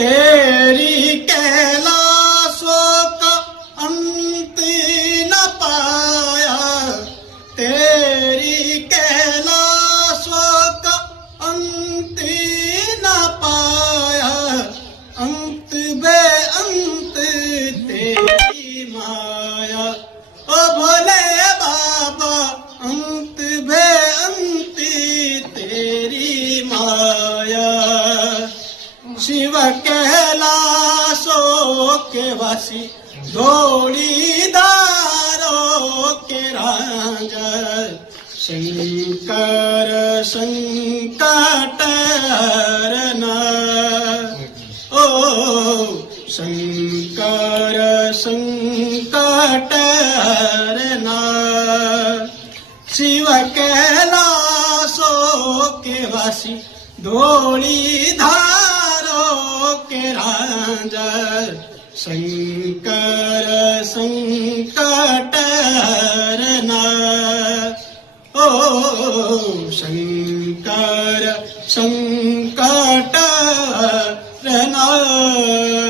तेरी कैलाशों का अंत न पाया, तेरी कैलाशों का अंत न पाया, अंत बे अंत तेरी माया। ओ भोले बाबा अंत बे अंत तेरी माया। शिव कैलाशों के वासी धौड़ीधारों के राजा, शंकर संकटहरना। ओ शंकर संकटहरना। शिव कैलाशों के वासी धौड़ीधारों के राजा, शंकर संकटहरना। ओ शंकर संकटहरना।